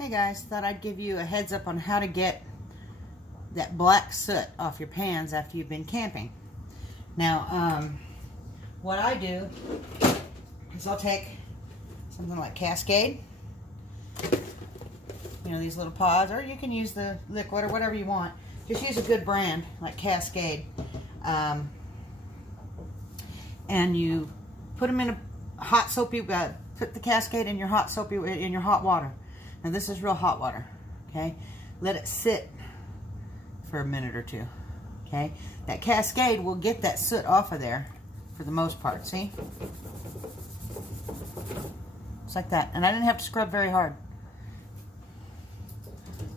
Hey guys, thought I'd give you a heads up on how to get that black soot off your pans after you've been camping. Now, what I do is I'll take something like Cascade, you know, these little pods, or you can use the liquid or whatever you want. Just use a good brand like Cascade, and you put them in a hot soapy. Put the Cascade in your hot soapy in your hot water. Now this is real hot water, okay? Let it sit for a minute or two, okay? That Cascade will get that soot off of there for the most part, see? It's like that. And I didn't have to scrub very hard,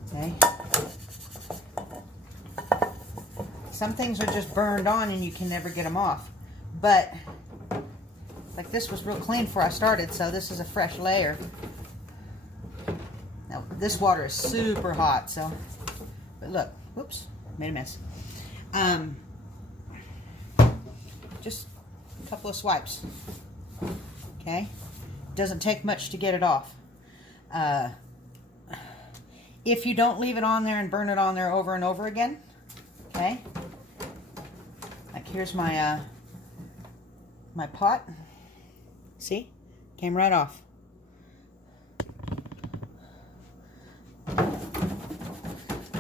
okay? Some things are just burned on and you can never get them off. But, like this was real clean before I started, so this is a fresh layer. Now, this water is super hot, so, but look, whoops, made a mess. Just a couple of swipes, okay? Doesn't take much to get it off. If you don't leave it on there and burn it on there over and over again, okay? Like here's my, my pot. See? Came right off.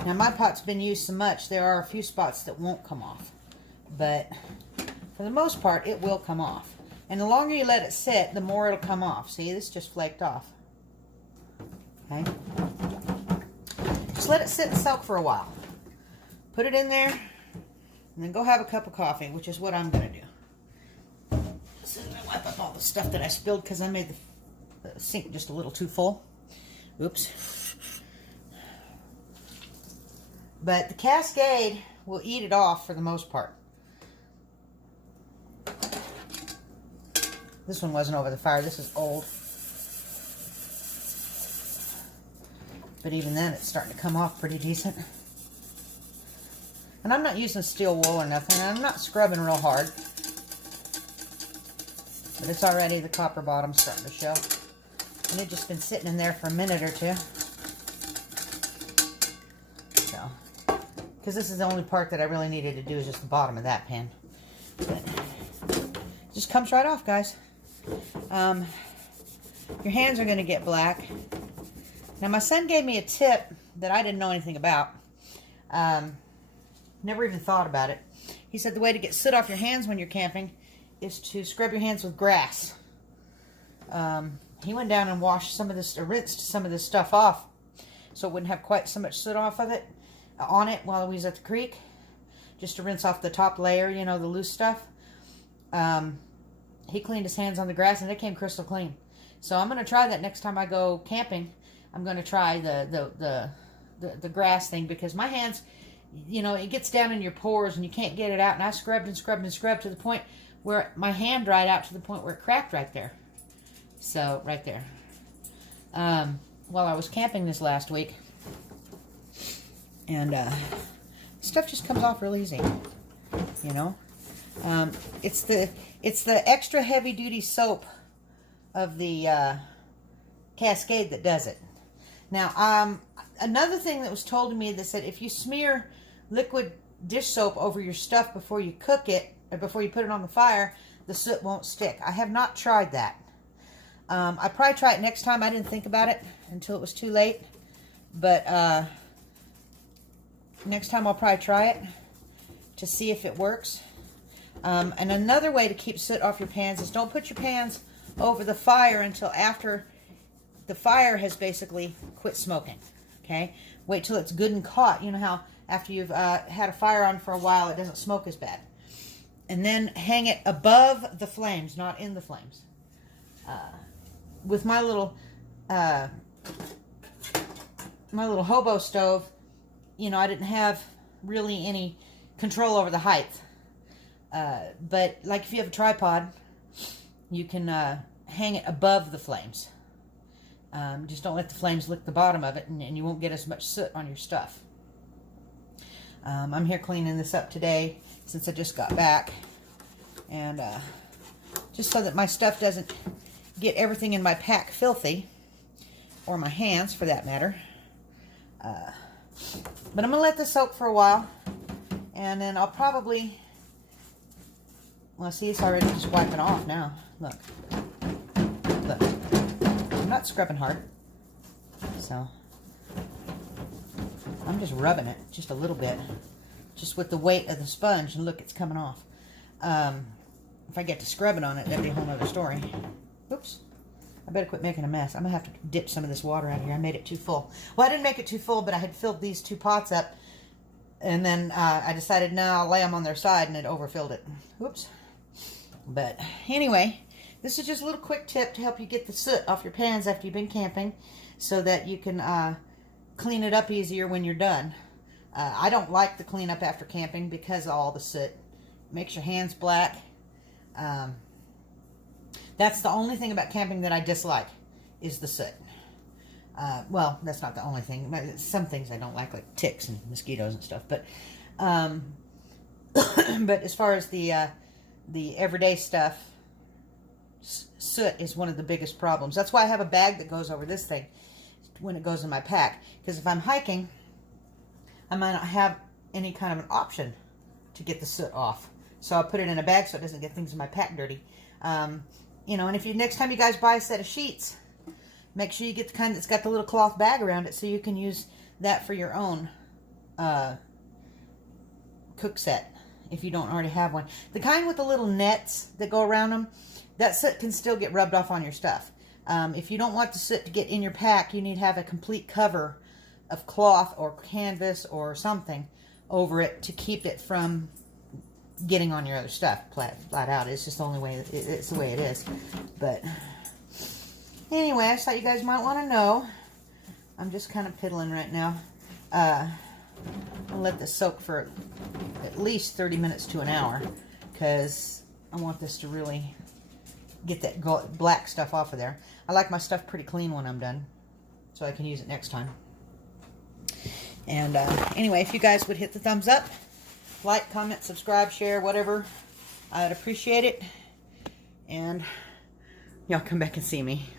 Now my pot's been used so much, there are a few spots that won't come off. But for the most part, it will come off. And the longer you let it sit, the more it'll come off. See, this just flaked off. Okay? Just let it sit and soak for a while. Put it in there, and then go have a cup of coffee, which is what I'm going to do. So I wipe up all the stuff that I spilled because I made the sink just a little too full. Oops. But the Cascade will eat it off for the most part. This one wasn't over the fire. This is old. But even then, it's starting to come off pretty decent. And I'm not using steel wool or nothing. I'm not scrubbing real hard. But it's already, the copper bottom starting to show. And it's just been sitting in there for a minute or two. So, because this is the only part that I really needed to do is just the bottom of that pan. But it just comes right off, guys. Your hands are going to get black. Now, my son gave me a tip that I didn't know anything about. Never even thought about it. He said the way to get soot off your hands when you're camping is to scrub your hands with grass. He went down and washed some of this, or rinsed some of this stuff off, so it wouldn't have quite so much soot off of it, on it while we was at the creek, just to rinse off the top layer, you know, the loose stuff. He cleaned his hands on the grass and it came crystal clean. So I'm going to try that next time I go camping. I'm going to try the grass thing, because my hands, you know, it gets down in your pores and you can't get it out. And I scrubbed and scrubbed and scrubbed to the point where my hand dried out, to the point where it cracked right there. So, right there. While I was camping this last week. And stuff just comes off real easy. You know? It's the extra heavy duty soap of the Cascade that does it. Now, another thing that was told to me that said if you smear liquid dish soap over your stuff before you cook it, or before you put it on the fire, the soot won't stick. I have not tried that. I probably try it next time. I didn't think about it until it was too late. But next time I'll probably try it to see if it works. And another way to keep soot off your pans is don't put your pans over the fire until after the fire has basically quit smoking. Okay? Wait till it's good and caught. You know how after you've had a fire on for a while, it doesn't smoke as bad. And then hang it above the flames, not in the flames. With my little hobo stove, you know, I didn't have really any control over the height. But like if you have a tripod, you can hang it above the flames. Just don't let the flames lick the bottom of it, and you won't get as much soot on your stuff. I'm here cleaning this up today since I just got back, and just so that my stuff doesn't get everything in my pack filthy, or my hands for that matter. But I'm going to let this soak for a while, and then I'll probably, well, see, it's already just wiping off now. Look. Look. I'm not scrubbing hard. So, I'm just rubbing it just a little bit. Just with the weight of the sponge, and look, it's coming off. If I get to scrubbing on it, that'd be a whole nother story. Oops. I better quit making a mess. I'm going to have to dip some of this water out of here. I made it too full. Well, I didn't make it too full, but I had filled these 2 pots up. And then I decided, no, I'll lay them on their side, and it overfilled it. Oops. But anyway, this is just a little quick tip to help you get the soot off your pans after you've been camping, so that you can clean it up easier when you're done. I don't like the cleanup after camping because of all the soot. It makes your hands black. That's the only thing about camping that I dislike, is the soot. Well, that's not the only thing. Some things I don't like ticks and mosquitoes and stuff. But but as far as the everyday stuff, soot is one of the biggest problems. That's why I have a bag that goes over this thing when it goes in my pack. Because if I'm hiking, I might not have any kind of an option to get the soot off. So I'll put it in a bag so it doesn't get things in my pack dirty. You know, and if you, next time you guys buy a set of sheets, make sure you get the kind that's got the little cloth bag around it so you can use that for your own cook set if you don't already have one. The kind with the little nets that go around them, that soot can still get rubbed off on your stuff. If you don't want the soot to get in your pack, you need to have a complete cover of cloth or canvas or something over it to keep it from getting on your other stuff flat out. It's just the only way, it's the way it is. But anyway, I just thought you guys might want to know. I'm just kind of piddling right now. I'll let this soak for at least 30 minutes to an hour, because I want this to really get that black stuff off of there. I like my stuff pretty clean when I'm done, so I can use it next time. And anyway, if you guys would hit the thumbs up, like, comment, subscribe, share, whatever, I'd appreciate it. And y'all come back and see me.